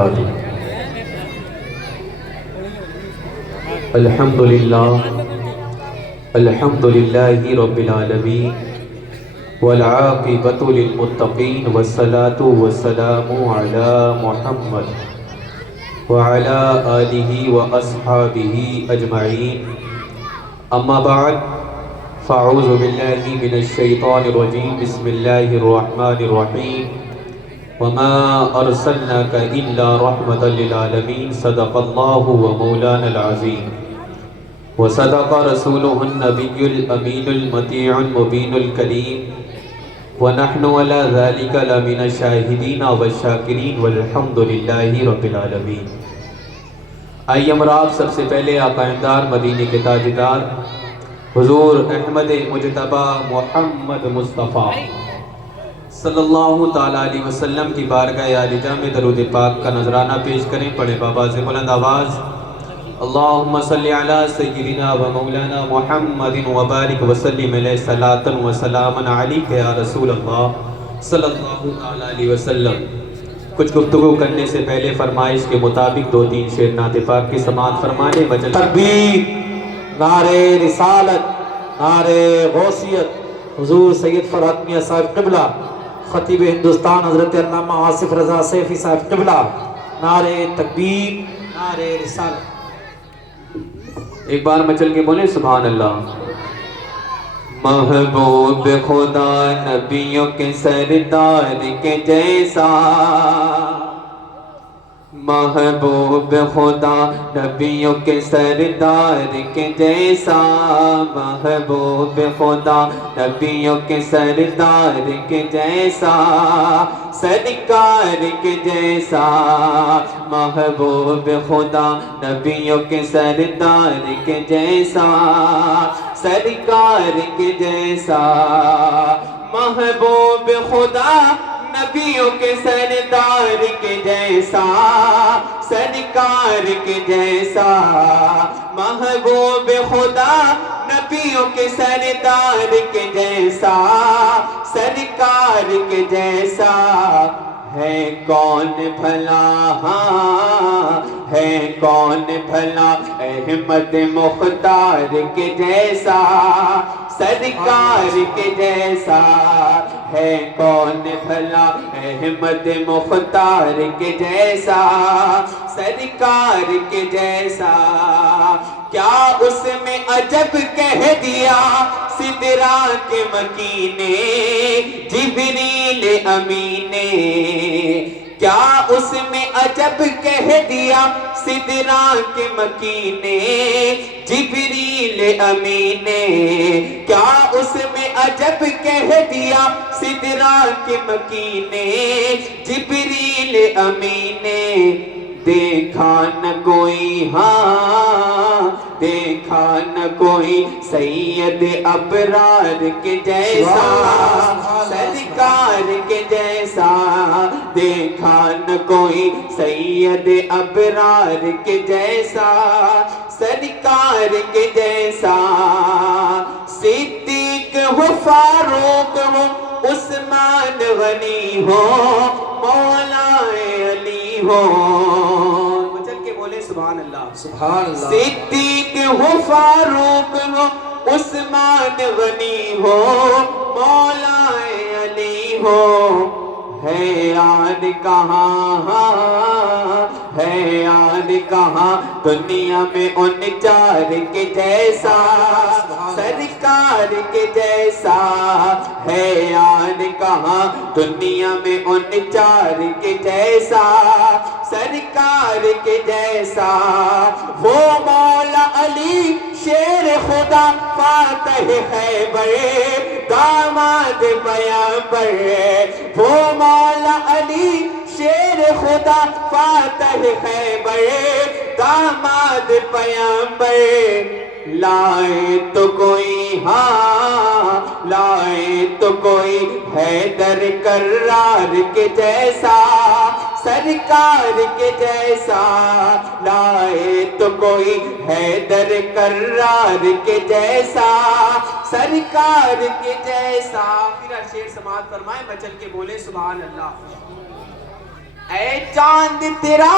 وبرکاتہ۔ الحمدللہ رب العالمین والعاقبۃ للمتقین والصلاة والسلام علی محمد وعلی آلہ واصحابہ اجمعین، اما بعد فاعوذ باللہ من الشیطان الرجیم، بسم اللہ الرحمن الرحیم، وما ارسلناک الا رحمۃ للعالمین، صدق اللہ ومولانا العظیم وصدق رسولہ النبی الامین المطیع المبین الکریم، ونحن علی ذلک لمن الشاہدین والشاکرین والحمد للہ رب العالمین۔ آئیے امراء، سب سے پہلے آقا امدار مدینے کے تاجدار حضور احمد مجتبی محمد مصطفیٰ صلی اللہ تعالیٰ علیہ وسلم کی بارگاہ عالی جامع درود پاک کا نذرانہ پیش کریں۔ پڑھیں بآواز بلند آواز، اللہم صلی علی سیدنا و مولانا محمد وبارک وسلم علیہ صلاۃ و سلام علیک یا رسول اللہ صلی اللہ تعالیٰ علیہ وسلم۔ کچھ گفتگو کرنے سے پہلے فرمائش کے مطابق دو تین شعر نعت پاک کی سماعت فرمانے بجل تکبیر، نعرے رسالت، نعرے غوثیت، حضور سید فرحت میاں صاحب قبلہ، خطیب ہندوستان حضرت علامہ آصف رضا سیفی صاحب قبلہ، نعرے تکبیر، نعرے رسالت۔ ایک بار مچل کے بولیں سبحان اللہ۔ محبوب خدا نبیوں کے سردار کے جیسا، محبوب خدا نبیوں کے سردار کے جیسا، محبوب خدا نبیوں کے سردار کے جیسا، سرکار کے جیسا، محبوب خدا نبیوں کے سردار کے جیسا، سرکار کے جیسا، محبوب خدا نبیوں کے سردار کے جیسا، سرکار کے جیسا، محبوب خدا نبیوں کے سردار کے جیسا، سرکار کے جیسا، ہے کون بھلا، ہے کون بھلا احمد مختار کے جیسا، سرکار کے جیسا، ہے کون بھلا احمد مختار کے جیسا، سرکار کے جیسا، کیا اس میں عجب کہہ دیا سدرا کے مکین نے، جبریل امین نے، کیا اس میں عجب کہہ دیا سدرا کے مکین نے، جبریل امین نے، کیا اس میں عجب کہہ دیا سدرا کے مکین نے، جبریل امین نے، دیکھا نہ کوئی، دیکھا نہ کوئی سید ابرار کے جیسا، سرکار کے جیسا، دیکھا نہ کوئی سید ابرار کے جیسا، سرکار کے جیسا، صدیق ہو، فاروق ہو، عثمان غنی ہو، مولا علی ہو، بچل کے بولے سبحان اللہ، سبحان اللہ۔ صدیق ہو، فاروق ہو، عثمان غنی ہو، مولا علی ہو، ہے یاد کہاں، ہے یاد کہاں دنیا میں ان چار کے جیسا، سرکار کے جیسا، ہے یاد کہاں دنیا میں ان چار کے جیسا، سرکار کے جیسا، وہ مولا علی شیر خدا فاتح خیبر، داماد پیامبر، وہ مولا علی شیر خدا فاتح خیبر، داماد پیامبر، لائے تو کوئی، لائے تو کوئی حیدر کرار کے جیسا، سرکار کے جیسا، لائے تو کوئی حیدر کرار کے جیسا، سرکار کے جیسا۔ پھر شیر سماعت فرمائے، بچل کے بولے سبحان اللہ۔ اے چاند تیرا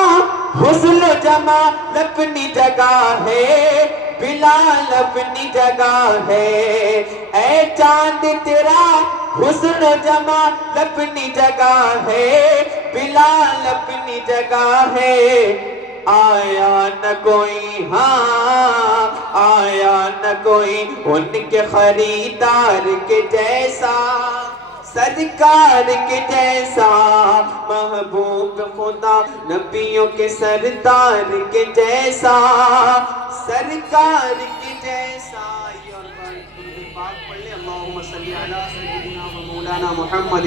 حسن و جمال اپنی جگہ ہے، بلال اپنی جگہ ہے۔ اے چاند تیرا حسن و جمال اپنی جگہ ہے، بلال اپنی جگہ ہے۔ آیا نہ کوئی، ہاں آیا نہ کوئی ان کے خریدار کے جیسا، سرکار کے جیسا، محبوب خدا نبیوں کے سردار کے جیسا، سرکار کے جیسا۔ اللہم صلی علی سیدنا و مولانا محمد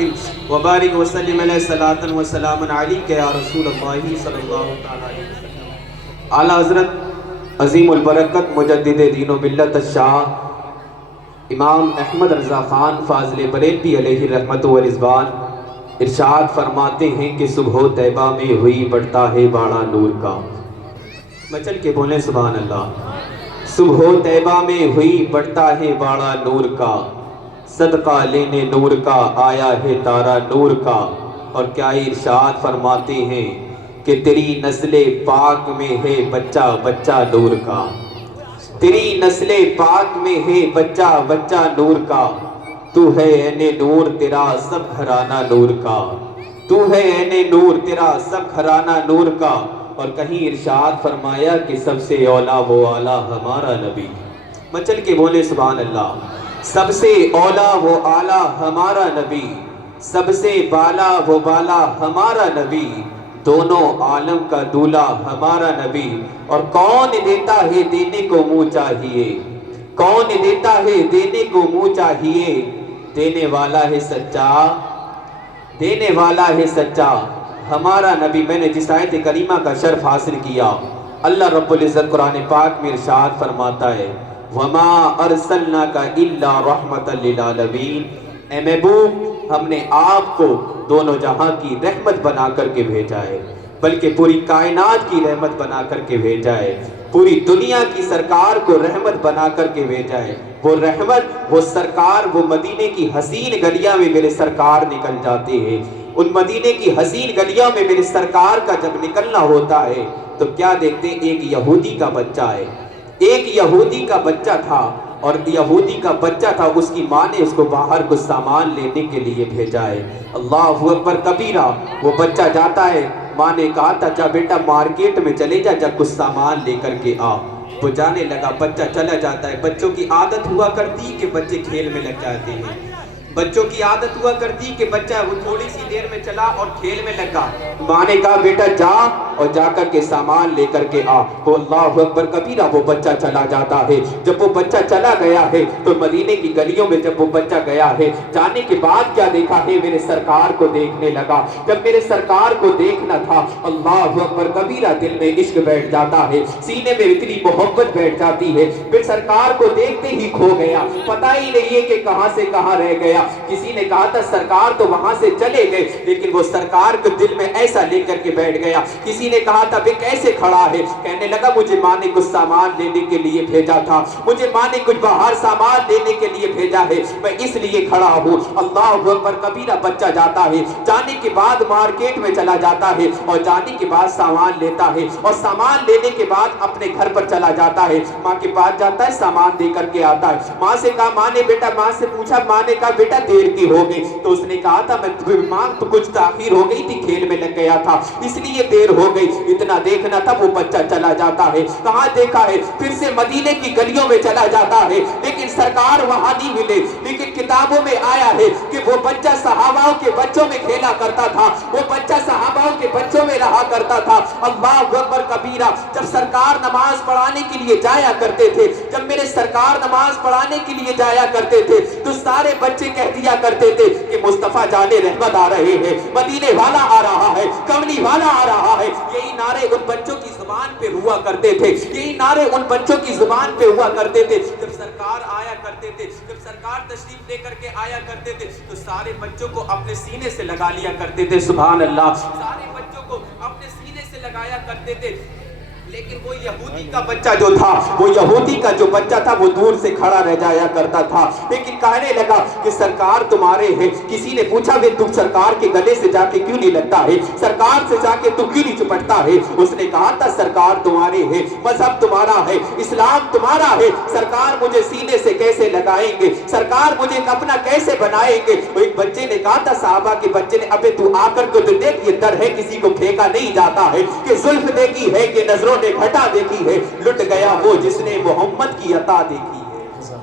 وبارک وسلم علیہ صلاۃ و سلام علیک یا رسول اللہ صلی اللہ علیہ وسلم۔ اعلیٰ حضرت عظیم البرکت مجدد دین و ملت الشاہ امام احمد رضا خان فاضل بریلوی علیہ رحمت و رضوان ارشاد فرماتے ہیں کہ صبح طیبہ میں ہوئی بڑھتا ہے باڑا نور کا۔ مچل کے بولیں سبحان اللہ۔ صبح طیبہ میں ہوئی بڑھتا ہے باڑا نور کا، صدقہ لینے نور کا آیا ہے تارا نور کا۔ اور کیا ارشاد فرماتے ہیں کہ تیری نسل پاک میں ہے بچہ بچہ نور کا، تیری نسل پاک میں ہے بچہ بچہ نور کا۔ تو ہے عین نور تیرا سب گھرانہ نور کا، تو ہے عین نور تیرا سب گھرانہ نور کا۔ اور کہیں ارشاد فرمایا کہ سب سے اولا وہ اعلیٰ ہمارا نبی۔ مچل کے بولے سبحان اللہ۔ سب سے اولا وہ اعلیٰ ہمارا نبی، سب سے بالا وہ بالا ہمارا نبی، دونوں عالم کا دولہ ہمارا نبی۔ اور کون دیتا ہے دینے کو منہ چاہیے، کون دیتا ہے دینے کو منہ چاہیے، دینے والا ہے سچا، دینے والا ہے سچا ہمارا نبی۔ میں نے جس آیت کریمہ کا شرف حاصل کیا، اللہ رب العزت قرآن پاک میں ارشاد فرماتا ہے وَمَا أَرْسَلْنَاكَ إِلَّا رَحْمَةً لِلْعَالَمِينَ، اے محبوب ہم نے آپ کو دونوں جہاں کی رحمت بنا کر کے بھیجا ہے، بلکہ پوری کائنات کی رحمت بنا کر کے بھیجا ہے، پوری دنیا کی سرکار کو رحمت بنا کر کے بھیجا ہے۔ وہ رحمت، وہ سرکار، وہ مدینے کی حسین گلیاں میں میرے سرکار نکل جاتے ہیں۔ ان مدینے کی حسین گلیوں میں میرے سرکار کا جب نکلنا ہوتا ہے تو کیا دیکھتے ہیں؟ ایک یہودی کا بچہ ہے، ایک یہودی کا بچہ تھا، اور یہودی کا بچہ تھا، اس کی ماں نے اس کو باہر کچھ سامان لینے کے لیے بھیجا ہے۔ اللہ اکبر کبیرہ، وہ بچہ جاتا ہے، ماں نے کہا تھا جا بیٹا مارکیٹ میں چلے جا، جا کچھ سامان لے کر کے آ۔ وہ جانے لگا، بچہ چلا جاتا ہے۔ بچوں کی عادت ہوا کرتی کہ بچے کھیل میں لگ جاتے ہیں، بچوں کی عادت ہوا کرتی کہ بچہ وہ تھوڑی سی دیر میں چلا اور کھیل میں لگا۔ ماں نے کہا بیٹا جا اور جا کر کے سامان لے کر کے آ۔ وہ اللہ اکبر کبیرہ، وہ بچہ چلا جاتا ہے۔ جب وہ بچہ چلا گیا ہے تو مدینے کی گلیوں میں جب وہ بچہ گیا ہے، جانے کے بعد کیا دیکھا ہے؟ میرے سرکار کو دیکھنے لگا۔ جب میرے سرکار کو دیکھنا تھا، اللہ اکبر کبیرہ، دل میں عشق بیٹھ جاتا ہے، سینے میں اتنی محبت بیٹھ جاتی ہے، پھر سرکار کو دیکھتے ہی کھو گیا، پتہ ہی نہیں ہے کہ کہاں سے کہاں رہ گیا۔ کسی نے کہا تھا سرکار تو وہاں سے چلے گئے، لیکن وہ سرکار کو دل میں ایسا لے کر کے بیٹھ گیا۔ کسی نے کہا تھا بے کیسے کھڑا ہے؟ کہنے لگا مجھے ماں نے کچھ سامان لینے کے لیے بھیجا تھا، مجھے ماں نے کچھ باہر سامان لینے کے لیے بھیجا ہے، میں اس لیے کھڑا ہوں۔ اللہ اکبر کبیرہ، بچہ جاتا ہے، جانے کے بعد مارکیٹ میں چلا جاتا ہے، اور جانے کے بعد سامان لیتا ہے، اور سامان لینے کے بعد اپنے گھر پر چلا جاتا ہے، ماں کے پاس جاتا ہے، سامان دے کر کے آتا ہے۔ ماں سے کہا، ماں نے بیٹا، ماں سے پوچھا، ماں نے کہا بیٹا دیر کی ہو گئی، تو اس نے کہا تھا میں ماں تو کچھ تاخیر ہو گئی تھی، کھیل میں لگ گیا تھا اس لیے دیر ہو گئی۔ اتنا دیکھنا تھا، وہ بچہ چلا جاتا ہے۔ کہاں دیکھا ہے؟ پھر سے مدینے کی گلیوں میں چلا جاتا ہے، لیکن سرکار وہاں نہیں ملے۔ لیکن کتابوں میں آیا ہے کہ وہ بچہ صحابہ کے بچوں میں کھیلا کرتا تھا، وہ بچہ صحابہ کے بچوں میں رہا کرتا تھا۔ اللہ اکبر کبیرہ، جب سرکار نماز پڑھانے کے لیے جایا کرتے تھے، جب میرے سرکار نماز پڑھانے کے لیے جایا کرتے تھے تو سارے بچے کہہ دیا کرتے تھے کہ مصطفیٰ جان رحمت آ رہے ہیں، مدینے والا آ رہا ہے، کملی والا آ رہا ہے۔ یہی نعرے ان بچوں کی زبان پہ ہوا کرتے تھے، یہی نعرے ان بچوں کی زبان پہ ہوا کرتے تھے۔ جب سرکار آیا کرتے تھے، جب سرکار تشریف لے کر کے آیا کرتے تھے تو سارے بچوں کو اپنے سینے سے لگا لیا کرتے تھے، سبحان اللہ، سارے بچوں کو اپنے سینے سے لگایا کرتے تھے۔ لیکن وہ یہودی کا بچہ جو تھا، وہ یہودی کا جو بچہ تھا وہ دور سے کھڑا رہ جایا کرتا تھا، لیکن کہنے لگا کہ سرکار تمہارے ہیں۔ کسی نے پوچھا کہ تم سرکار کے گلے سے جا کے کیوں نہیں لگتا ہے، سرکار سے جا کے تم کیوں نہیں چپٹتا ہے؟ اس نے کہا تھا سرکار تمہارے ہیں، مذہب تمہارا ہے، اسلام تمہارا ہے، سرکار مجھے سینے سے کیسے لگائیں گے، سرکار مجھے اپنا کیسے بنائیں گے؟ ایک بچے نے کہا تھا، صحابہ کے بچے نے، ابے تو آ کر تو دیکھ، یہ در ہے کسی کو پھینکا نہیں جاتا ہے، کہ زلف دیکھی ہے کہ نظروں نے گھٹا دیکھی ہے، لٹ گیا وہ جس نے محمد کی عطا دیکھی ہے۔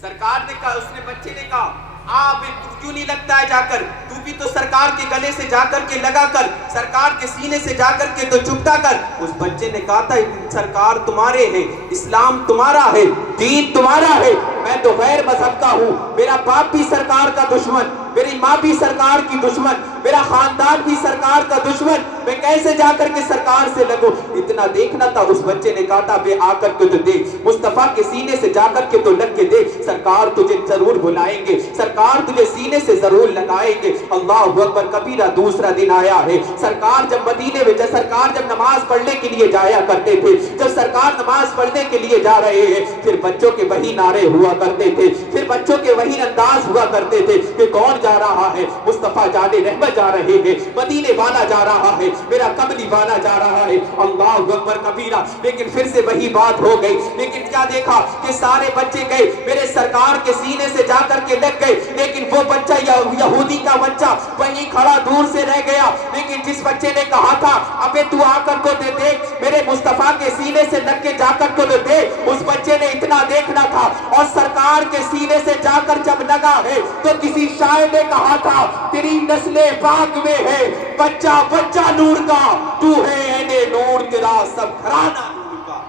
سرکار نے کہا، اس نے بچے نے کہا، تو کیوں نہیں لگتا ہے جا کر، تو بھی تو سرکار کے گلے سے جا کر کے لگا کر، سرکار کے سینے سے جا کر کے تو چپٹا کر۔ اس بچے نے کہا تھا سرکار تمہارے ہیں، اسلام تمہارا ہے، دین تمہارا ہے، میں تو غیر مذہب کا ہوں، میرا باپ بھی سرکار کا دشمن، میری ماں بھی سرکار کی دشمن، میرا خاندان بھی سرکار کا دشمن، میں کیسے جا کر کے سرکار سے لگوں؟ اتنا دیکھنا تھا۔ اس بچے نے کہا تھا، بے آ کر کے تو دیکھ، مصطفیٰ کے سینے سے جا کر کے تو لگ کے دیکھ، سرکار تجھے ضرور بلائیں گے، سرکار تجھے سینے سے ضرور لگائیں گے۔ اللہ اکبر کبیرہ۔ دوسرا دن آیا ہے، سرکار جب مدینے میں سرکار جب نماز پڑھنے کے لیے جایا کرتے تھے، جب سرکار نماز پڑھنے کے لیے جا رہے ہیں، پھر بچوں کے وہی نعرے ہوا کرتے تھے، پھر بچوں کے وہی انداز ہوا کرتے تھے کہ کون جا رہا ہے؟ مصطفیٰ جان رحمت جا رہے ہیں، مدینے والا جا رہا ہے، میرا کملی والا جا رہا ہے۔ اللہ اکبر کبیرہ۔ لیکن پھر سے وہی بات ہو گئی، لیکن کیا دیکھا کہ سارے بچے گئے، میرے سرکار کے سینے سے جا کر کے لگ گئے، لیکن وہ بچہ یہودی کا بچہ وہیں کھڑا دور سے رہ گیا۔ لیکن جس بچے نے کہا تھا، ابے تو آ کر کو دے دیکھ، میرے مصطفیٰ کے سینے سے لگ کے جا کر کو دے، اس بچے نے اتنا دیکھنا تھا، اور سرکار کے سینے سے جا کر جب لگا ہے تو کسی شاعر نے کہا تھا، تیری نسل پاک میں ہے بچہ بچہ نور کا، تو ہے عین نور، تیرا سب گھرانہ نور کا،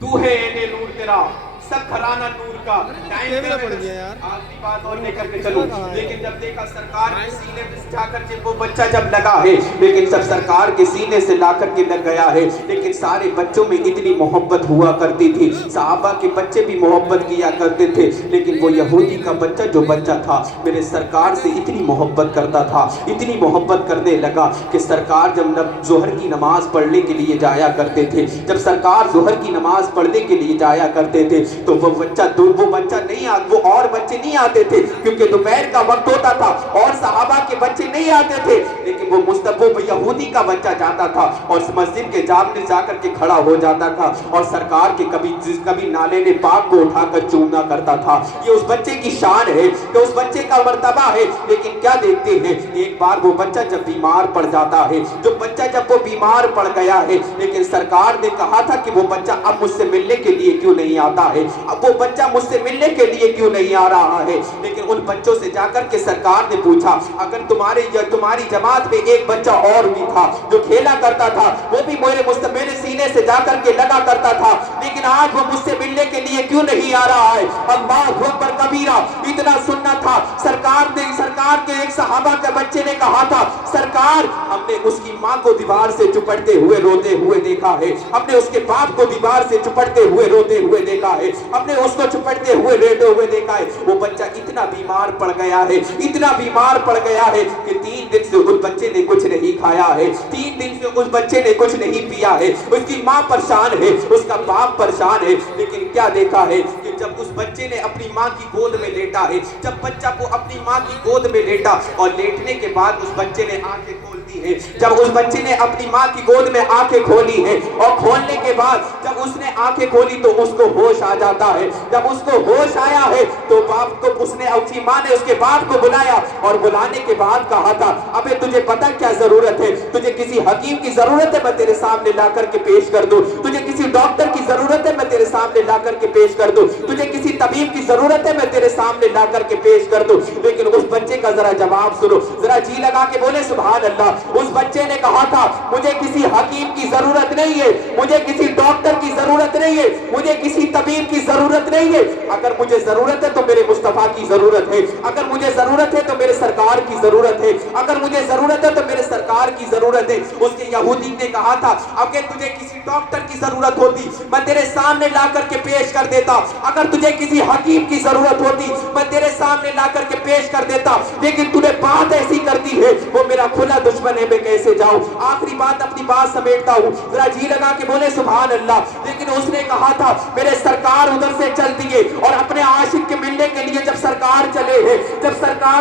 تو ہے عین نور، تیرا سب گھرانہ نور کا۔ آخری بات اور لے کر کے چلو، لیکن جب دیکھا سرکار کے سینے میں جا کر کے وہ بچہ جب لگا ہے، لیکن جب سرکار کے سینے سے لا کر کے لگ گیا ہے، لیکن سارے بچوں میں اتنی محبت ہوا کرتی تھی، صحابہ کے بچے بھی محبت کیا کرتے تھے، لیکن وہ یہودی کا بچہ جو بچہ تھا میرے سرکار سے اتنی محبت کرتا تھا، اتنی محبت کرنے لگا کہ سرکار جب ظہر کی نماز پڑھنے کے لیے جایا کرتے تھے، جب سرکار ظہر کی نماز پڑھنے کے لیے جایا کرتے تھے تو وہ بچہ نہیں آتا، وہ اور بچے نہیں آتے تھے، کیونکہ دوپہر کا وقت ہوتا تھا اور صحابہ کے بچے نہیں آتے تھے، لیکن وہ یہودی کا بچہ جاتا تھا اور مسجد کے جامنے جا کر کے کھڑا ہو جاتا تھا، اور سرکار کے کبھی نالے نے پاک کو اٹھا کر چومنا کرتا تھا۔ یہ اس بچے کی شان ہے، کہ اس بچے کا مرتبہ ہے۔ لیکن کیا دیکھتے ہیں، ایک بار وہ بچہ جب بیمار پڑ جاتا ہے، جو بچہ جب وہ بیمار پڑ گیا ہے، لیکن سرکار نے کہا تھا کہ وہ بچہ اب مجھ سے ملنے کے لیے کیوں نہیں آتا ہے، اب وہ بچہ مجھ سے ملنے کے لیے کیوں نہیں آ رہا ہے؟ لیکن ان بچوں سے جا کر کے سرکار نے پوچھا، اگر تمہاری جماعت میں ایک بچہ اور بھی تھا جو کھیلا کرتا تھا، وہ بھی میرے سینے سے جا کر کے لگا کرتا تھا، لیکن آج وہ مجھ سے ملنے کے لیے کیوں نہیں آ رہا ہے؟ اللہ اکبر کبیرہ۔ اتنا سننا تھا، سرکار کے ایک صحابہ کے بچے نے کہا تھا، سرکار ہم نے اس کی ماں کو دیوار سے چپٹتے ہوئے روتے ہوئے دیکھا ہے، ہم نے اس کے باپ کو دیوار سے چپٹتے ہوئے روتے ہوئے دیکھا ہے، ہم نے اس کو چپٹتے ہوئے روتے ہوئے دیکھا ہے۔ وہ بچہ اتنا بیمار پڑ گیا ہے، اتنا بیمار پڑ گیا ہے کہ 3 دن سے اس بچے نے کچھ نہیں کھایا ہے، 3 دن سے اس بچے نے کچھ نہیں پیا ہے، اس کی ماں پریشان ہے، اس کا باپ پریشان ہے۔ لیکن کیا دیکھا ہے کہ جب اس بچے نے اپنی ماں کی گود میں لیٹا ہے، جب بچہ کو اپنی ماں کی گود میں لیٹا اور لیٹنے کے بعد اس بچے نے آنکھیں کھول دی ہے، جب اس بچے نے اپنی ماں کی گود میں آنکھیں کھولی ہے، اور کھولنے کے بعد جب اس نے آنکھیں کھولی تو اس کو ہوش آ جاتا ہے، جب اس کو ہوش آیا ہے تو باپ کو اس کی ماں نے اس کے باپ کو بلایا، اور بلانے کے بعد کہا تھا، ابے تجھے پتہ کیا ضرورت ہے؟ تجھے کسی حکیم کی ضرورت ہے میں تیرے سامنے لا کر کے پیش کر دوں؟ تجھے کسی ڈاکٹر کی ضرورت ہے میں تیرے سامنے لا کر کے پیش کر دوں؟ تجھے کسی طبیب کی ضرورت ہے میں تیرے سامنے لا کر کے پیش کر دوں؟ لیکن اس بچے کا ذرا جواب سنو، ذرا جی لگا کے بولے سبحان اللہ۔ اس بچے نے کہا تھا، مجھے کسی حکیم کی ضرورت نہیں ہے، مجھے کسی ڈاکٹر کی ضرورت نہیں ہے، مجھے کسی طبیب کی ضرورت نہیں ہے، اگر مجھے ضرورت ہے تو میرے مصطفیٰ کی ضرورت ہے، اگر مجھے ضرورت ہے تو میرے سرکار کی ضرورت ہے، اگر مجھے ضرورت ہے تو میرے سرکار کی کی ضرورت ہے. اس کے یہودی نے کہا تھا اگر تجھے کسی ڈاکٹر کی ضرورت ہوتی میں تیرے سامنے لا کر کے پیش کر دیتا, اگر تجھے کسی حکیم کی ضرورت ہوتی میں تیرے سامنے لا کر کے پیش کر دیتا, لیکن تو نے بات ایسی کر دی ہے وہ میرا کھلا دشمن ہے, میں کیسے جاؤں. آخری بات اپنی بات سمیٹتا ہوں, ذرا جی لگا کے بولے سبحان اللہ. لیکن اس نے کہا تھا میرے سرکار ادھر سے چل دیے اور اپنے عاشق کے ملنے کے لیے جب سرکار چلے ہیں,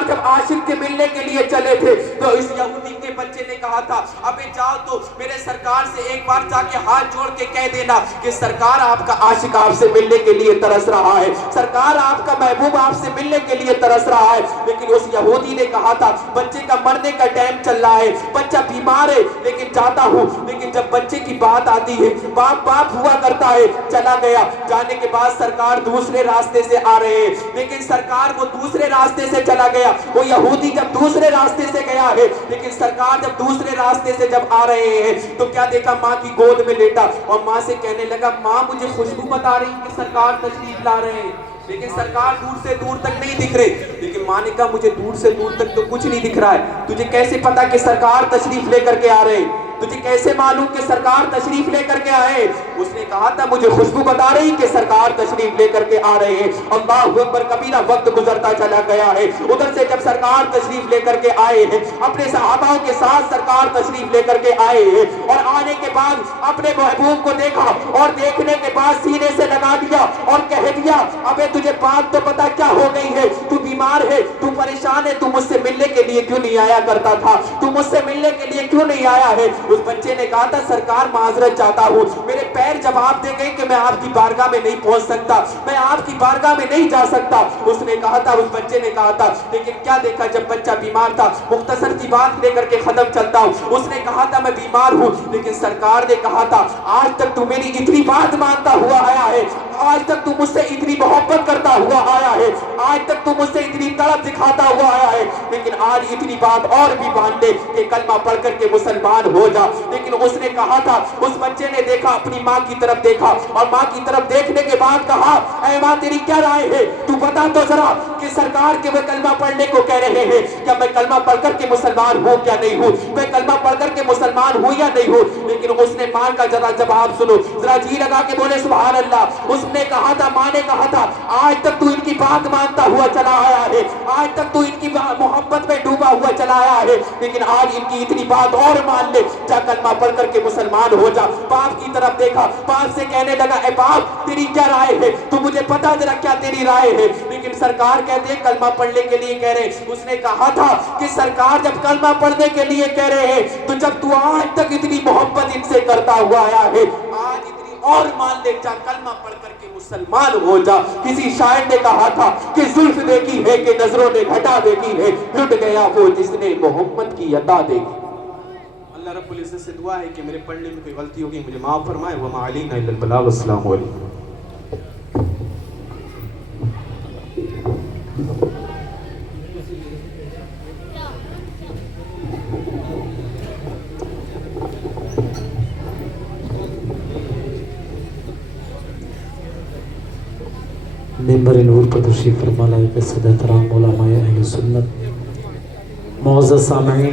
جب عاشق کے ملنے کے لیے چلے تھے تو اس یہودی کے بچے نے کہا تھا ابے جاؤ تو میرے سرکار سے ایک بار جا کے ہاتھ جوڑ کے کہہ دینا کہ سرکار آپ کا عاشق آپ سے ملنے کے لیے ترس رہا ہے, سرکار آپ کا محبوب آپ سے ملنے کے لیے ترس رہا ہے. لیکن اس یہودی نے کہا تھا بچے کا مرنے کا ٹائم چل رہا ہے, بچہ بیمار ہے, لیکن جاتا ہوں. لیکن جب بچے کی بات آتی ہے, باپ ہوا کرتا ہے, چلا گیا. جانے کے بعد سرکار دوسرے راستے سے آ رہے ہیں, لیکن سرکار وہ دوسرے راستے سے چلا گیا. وہ یہودی جب دوسرے راستے سے گیا ہے, لیکن سرکار جب دوسرے راستے سے جب آ رہے ہیں تو کیا دیکھا, ماں کی گود میں لیٹا اور ماں سے کہنے لگا ماں مجھے خوشبو بتا رہی کہ سرکار تشریف لا رہے ہیں, لیکن سرکار دور سے دور تک نہیں دکھ رہے. لیکن ماں نے کہا مجھے دور سے دور تک تو کچھ نہیں دکھ رہا ہے, تجھے کیسے پتا کہ سرکار تشریف لے کر کے آ رہے ہیں, تجھے کیسے معلوم کہ سرکار تشریف لے کر کے آئے. اس نے کہا تھا مجھے خوشبو بتا رہی کہ سرکار تشریف لے کر کے آ رہے ہیں. اللہ اکبر کبیرہ, وقت گزرتا چلا گیا ہے. ادھر سے جب سرکار تشریف لے کر کے آئے ہیں, اپنے صحابہ کے ساتھ سرکار تشریف لے کر کے آئے ہیں, اور آنے کے بعد اپنے محبوب کو دیکھا اور دیکھنے کے بعد سینے سے لگا دیا اور کہہ دیا ابے تجھے بات تو پتا کیا ہو گئی ہے, تو بیمار ہے, تو پریشان ہے, تو مجھ سے ملنے کے لیے کیوں نہیں آیا کرتا تھا, تو مجھ سے ملنے کے لیے کیوں نہیں آیا ہے. اس بچے نے کہا تھا سرکار معذرت چاہتا ہوں, میرے پیر جواب دے گئے کہ میں آپ کی بارگاہ میں نہیں پہنچ سکتا, میں آپ کی بارگاہ میں نہیں جا سکتا. اس نے کہا تھا, اس بچے نے کہا تھا, لیکن کیا دیکھا جب بچہ بیمار تھا, مختصر سی بات لے کر کے ختم چلتا ہوں, اس نے کہا تھا میں بیمار ہوں, لیکن سرکار نے کہا تھا آج تک تو میری اتنی بات مانتا ہوا آیا ہے, آج تک تو مجھ سے اتنی محبت کرتا ہوا آیا ہے, آج تک تو مجھ سے اتنی تڑپ دکھاتا ہوا آیا ہے, لیکن آج اتنی بات اور بھی مان لے کہ کلمہ پڑھ کر کے مسلمان ہو جا. لیکن اس نے کہا تھا, اس بچے نے دیکھا, اپنی ماں کی طرف دیکھا اور ماں کی طرف دیکھنے کے بعد کہا اے ماں تیری کیا رائے ہے, تو بتا تو ذرا کہ سرکار کے وہ کلمہ پڑھنے کو کہہ رہے ہیں, کیا میں کلمہ پڑھ کر کے مسلمان ہوں کیا نہیں ہوں, میں کلمہ پڑھ کر کے مسلمان ہوں یا نہیں ہوں. لیکن اس نے ماں کا ذرا جواب سنو, ذرا جی لگا کے بولے سبحان اللہ. اس نے کہا تھا, ماں نے کہا تھا آج تک تو ان کی بات مانتا ہوا چلا آیا ہے, آج تک تو ان کی محبت میں ڈوبا ہوا چلا آیا ہے, لیکن آج ان کی اتنی بات اور مان لے, جا کلمہ پڑھ کر کے مسلمان ہو جا. باپ کی طرف دیکھا, باپ سے کہنے لگا اے باپ تیری کیا رائے ہے, تو مجھے پتا ذرا کیا تیری رائے ہے. لیکن سرکار کہتے ہیں کلمہ پڑھنے کے لیے کہہ رہے. اس نے کہا تھا کہ سرکار جب کلمہ پڑھنے کے لیے کہہ رہے ہیں تو جب تو آج تک اتنی محبت ان سے کرتا ہوا آیا ہے, آج اتنی اور مان لے, جا کلمہ پڑھ کر کے مسلمان ہو جا. کسی شاعر نے کہا تھا کہ زلف دیکھی ہے کہ نظروں نے گھٹا دیکھی ہے, لٹ گیا وہ جس نے محمد کی عطا دیکھی. اللہ رب العزت سے دعا ہے کہ میرے پڑھنے میں کوئی غلطی ہوگی مجھے معاف فرمائے. وما علینا الا البلاغ. السلام علیکم. ممبر نور پر تشریف فرما لائے صدر ترام علماء اہل سنت. معزز سامعین